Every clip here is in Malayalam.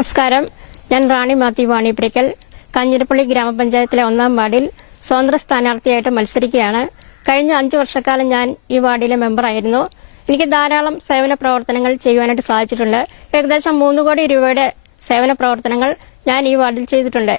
നമസ്കാരം. ഞാൻ റാണി മാത്യു വാണിപ്രിക്കൽ, കാഞ്ഞിരപ്പള്ളി ഗ്രാമപഞ്ചായത്തിലെ 1-ാം വാർഡിൽ സ്വതന്ത്ര സ്ഥാനാർത്ഥിയായിട്ട് മത്സരിക്കുകയാണ്. കഴിഞ്ഞ 5 വർഷക്കാലം ഞാൻ ഈ വാർഡിലെ മെമ്പറായിരുന്നു. എനിക്ക് ധാരാളം സേവന പ്രവർത്തനങ്ങൾ ചെയ്യുവാനായിട്ട് സാധിച്ചിട്ടുണ്ട്. ഏകദേശം 3 കോടി രൂപയുടെ സേവന പ്രവർത്തനങ്ങൾ ഞാൻ ഈ വാർഡിൽ ചെയ്തിട്ടുണ്ട്.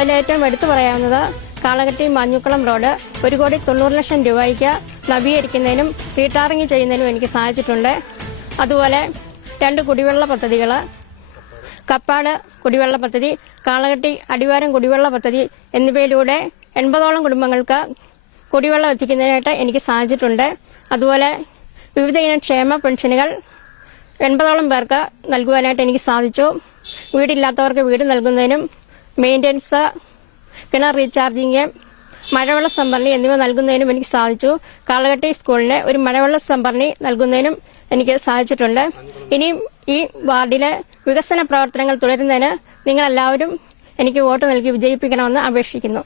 അതിലേറ്റവും എടുത്തു പറയാവുന്നത് കാളകെട്ടി മാഞ്ഞുക്കുളം റോഡ് 1,90,00,000 രൂപയ്ക്ക് നവീകരിക്കുന്നതിനും റീടാറിംഗ് ചെയ്യുന്നതിനും എനിക്ക് സാധിച്ചിട്ടുണ്ട്. അതുപോലെ 2 കുടിവെള്ള പദ്ധതികൾ, കപ്പാട് കുടിവെള്ള പദ്ധതി, കാളകെട്ടി അടിവാരം കുടിവെള്ള പദ്ധതി എന്നിവയിലൂടെ 80ഓളം കുടുംബങ്ങൾക്ക് കുടിവെള്ളം എത്തിക്കുന്നതിനായിട്ട് എനിക്ക് സാധിച്ചിട്ടുണ്ട്. അതുപോലെ വിവിധ ഇനം ക്ഷേമ പെൻഷനുകൾ 80ഓളം പേർക്ക് നൽകുവാനായിട്ട് എനിക്ക് സാധിച്ചു. വീടില്ലാത്തവർക്ക് വീട് നൽകുന്നതിനും മെയിൻ്റനൻസ്, കിണർ റീചാർജിങ്, മഴവെള്ള സംഭരണി എന്നിവ നൽകുന്നതിനും എനിക്ക് സാധിച്ചു. കാളകെട്ടി സ്കൂളിന് ഒരു മഴവെള്ള സംഭരണി നൽകുന്നതിനും എനിക്ക് സാധിച്ചിട്ടുണ്ട്. ഇനിയും ഈ വാർഡിലെ വികസന പ്രവർത്തനങ്ങൾ തുടരുന്നതിന് നിങ്ങളെല്ലാവരും എനിക്ക് വോട്ട് നൽകി വിജയിപ്പിക്കണമെന്ന് അപേക്ഷിക്കുന്നു.